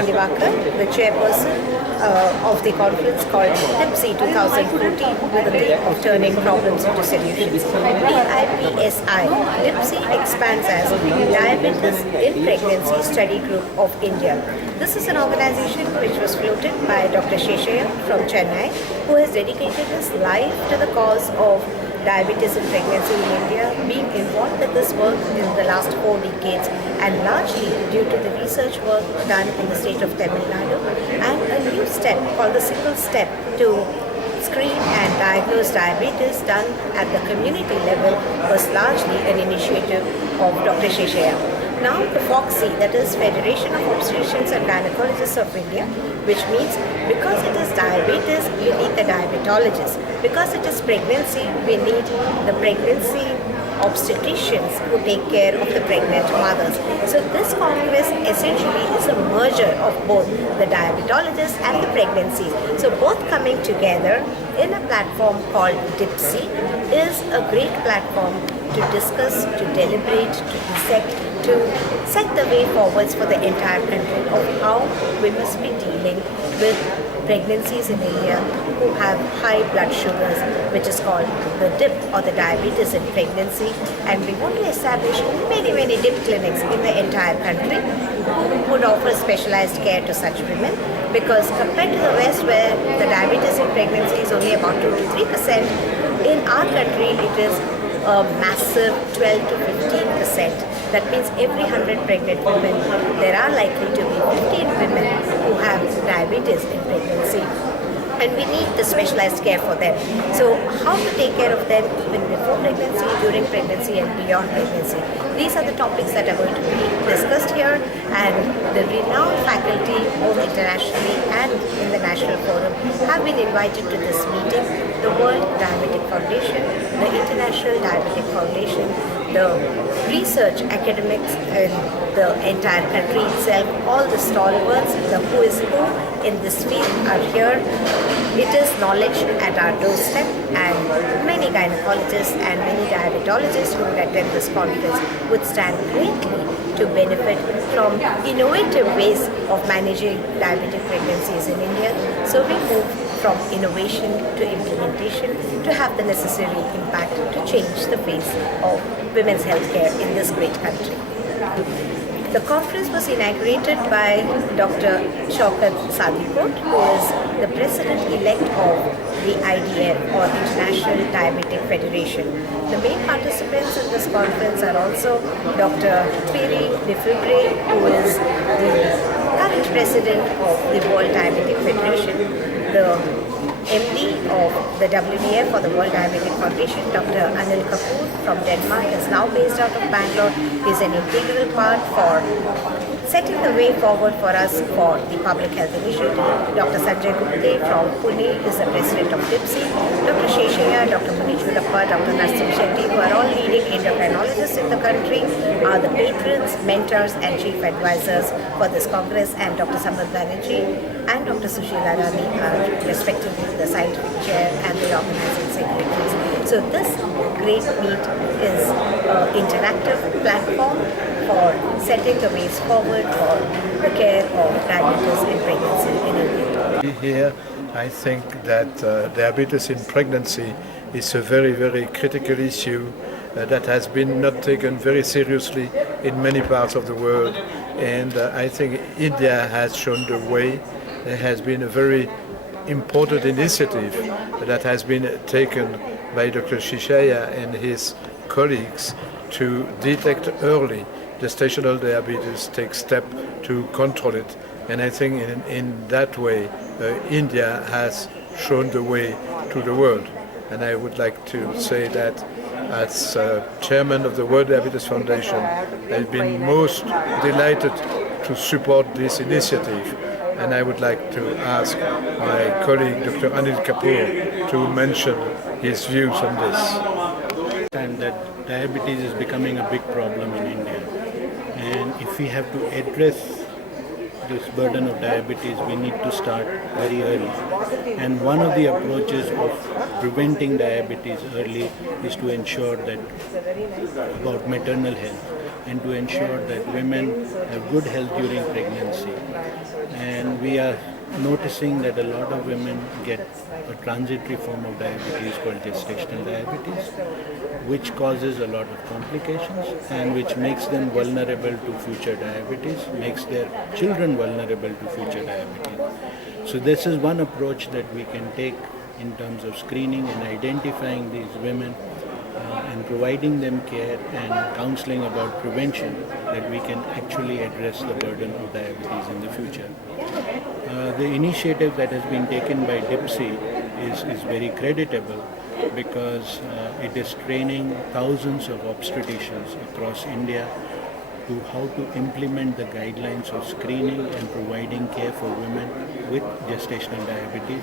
The chairperson of the conference called DIPSI'14 with the theme of turning problems into solutions. DIPSI, DIPSI expands as Diabetes in Pregnancy Study Group of India. This is an organization which was floated by Dr. Sheshaya from Chennai, who has dedicated his life to the cause of diabetes in pregnancy in India, being involved in this work in the last 4 decades, and largely due to the research work done in the state of Tamil Nadu, and a new step called the single step to screen and diagnose diabetes done at the community level was largely an initiative of Dr. Sheshaya. Now the FOXI, that is Federation of Obstetricians and Gynecologists of India, which means because it is diabetes, we need the diabetologist. Because it is pregnancy, we need the pregnancy obstetricians who take care of the pregnant mothers. So this congress essentially is a merger of both the diabetologists and the pregnancies. So both coming together in a platform called DIPSI is a great platform to discuss, to deliberate, to dissect, to set the way forwards for the entire country of how we must be dealing with pregnancies in India who have high blood sugars, which is called the DIP or the diabetes in pregnancy. And we want to establish many DIP clinics in the entire country who would offer specialized care to such women, because compared to the West where the diabetes in pregnancy is only about 2 to 3%, in our country it is a massive 12 to 15%. That means every 100 pregnant women, there are likely to be 15 women who have diabetes in pregnancy. And we need the specialized care for them. So how to take care of them even before pregnancy, during pregnancy and beyond pregnancy. These are the topics that are going to be discussed here, and the renowned faculty both internationally and in the national forum have been invited to this meeting. The World Diabetic Foundation, the International Diabetic Foundation, the research academics in the entire country itself, all the stalwarts, the who is who in this field are here. It is knowledge at our doorstep, and many gynecologists and many diabetologists who would attend this conference would stand greatly to benefit from innovative ways of managing diabetic pregnancies in India. So we move from innovation to implementation to have the necessary impact to change the face of women's healthcare in this great country. The conference was inaugurated by Dr. Shaukat Sadikot, who is the President-elect of the IDF or International Diabetic Federation. The main participants in this conference are also Dr. Thierry Lefebvre, who is the current President of the World Diabetic Federation, the MD of the WDF or the World Diabetic Foundation, Dr. Anil Kapoor from Denmark, is now based out of Bangalore. He is an integral part for setting the way forward for us for the public health initiative. Dr. Sanjay Gupte from Pune is the president of DIPSI. Dr. Sheshaya, Dr. Munijulappa, Dr. Narsim Shetty, who are all leading endocrinologists in the country, are the patrons, mentors and chief advisors for this congress, and Dr. Samrat Banerjee and Dr. Sushila Rani are respectively the scientific chair and the organizing secretaries. So this great meet is an interactive platform for setting the ways forward for the care of diabetes in pregnancy in India. Here, I think that diabetes in pregnancy is a very critical issue that has been not taken very seriously in many parts of the world, and I think India has shown the way. There has been a very important initiative that has been taken by Dr. Sheshaya and his colleagues to detect early gestational diabetes, take step to control it. And I think in that way, India has shown the way to the world. And I would like to say that as chairman of the World Diabetes Foundation, I've been most delighted to support this initiative. And I would like to ask my colleague, Dr. Anil Kapoor, to mention his views on this. And that diabetes is becoming a big problem in India. And if we have to address this burden of diabetes, we need to start very early. And one of the approaches of preventing diabetes early is to ensure that about maternal health and to ensure that women have good health during pregnancy. And we are noticing that a lot of women get a transitory form of diabetes called gestational diabetes, which causes a lot of complications and which makes them vulnerable to future diabetes, makes their children vulnerable to future diabetes. So this is one approach that we can take in terms of screening and identifying these women and providing them care and counseling about prevention, that we can actually address the burden of diabetes in the future. The initiative that has been taken by DIPSI is very creditable because it is training thousands of obstetricians across India to how to implement the guidelines of screening and providing care for women with gestational diabetes.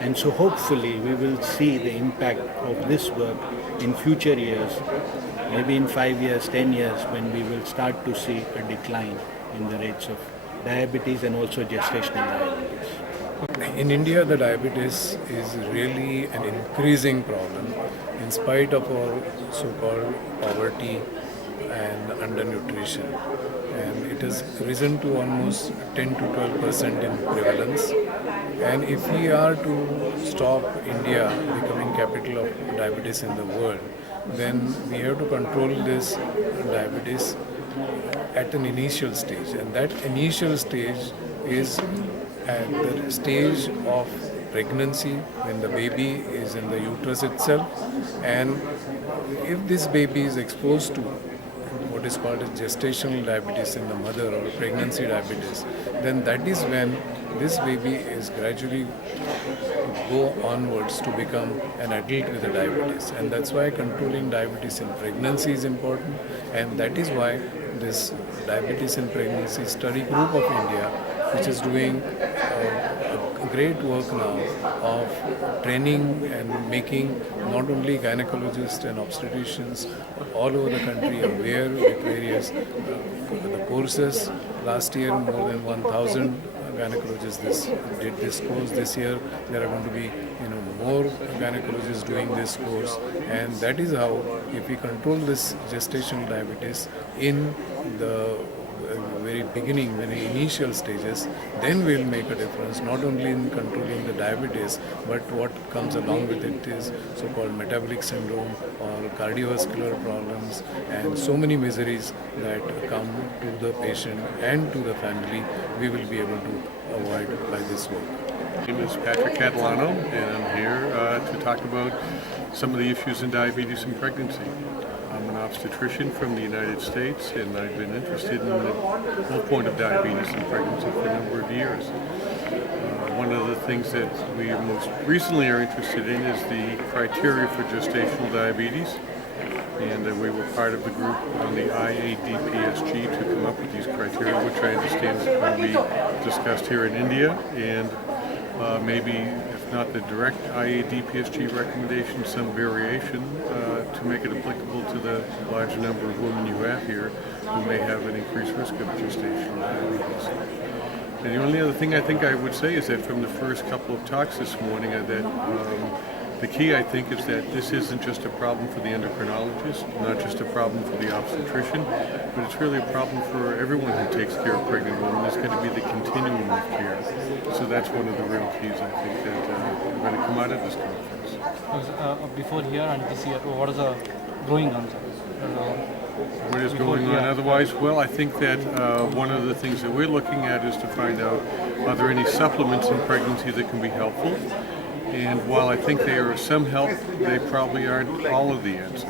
And so hopefully we will see the impact of this work in future years, maybe in 5 years, 10 years, when we will start to see a decline in the rates of diabetes and also gestational diabetes. In India, the diabetes is really an increasing problem in spite of our so-called poverty and undernutrition. And it has risen to almost 10 to 12% in prevalence. And if we are to stop India becoming capital of diabetes in the world, then we have to control this diabetes at an initial stage. And that initial stage is at the stage of pregnancy, when the baby is in the uterus itself. And if this baby is exposed to what is called as gestational diabetes in the mother or pregnancy diabetes, then that is when this baby is gradually to go onwards to become an adult with a diabetes. And that's why controlling diabetes in pregnancy is important, and that is why this diabetes in pregnancy study group of India, which is doing great work now of training and making not only gynecologists and obstetricians all over the country aware with various the courses. Last year, more than 1,000 gynecologists did this course. This year, there are going to be more gynecologists doing this course, and that is how, if we control this gestational diabetes in the very beginning, very initial stages, then we'll make a difference not only in controlling the diabetes, but what comes along with it is so-called metabolic syndrome or cardiovascular problems and so many miseries that come to the patient and to the family, we will be able to avoid by this work. My name is Patrick Catalano, and I'm here to talk about some of the issues in diabetes and pregnancy. I'm an obstetrician from the United States, and I've been interested in the whole point of diabetes and pregnancy for a number of years. One of the things that we most recently are interested in is the criteria for gestational diabetes, and we were part of the group on the IADPSG to come up with these criteria, which I understand is going to be discussed here in India, and maybe, if not the direct IADPSG recommendation, some variation to make it applicable to the large number of women you have here who may have an increased risk of gestational diabetes. And the only other thing I think I would say is that from the first couple of talks this morning, the key, I think, is that this isn't just a problem for the endocrinologist, not just a problem for the obstetrician, but it's really a problem for everyone who takes care of pregnant women. It's going to be the continuum of care. So that's one of the real keys, I think, that are going to come out of this conference. Before here and this year, what is the growing on? What is going on otherwise? Well, I think that one of the things that we're looking at is to find out, are there any supplements in pregnancy that can be helpful? And while I think they are some help, they probably aren't all of the answer.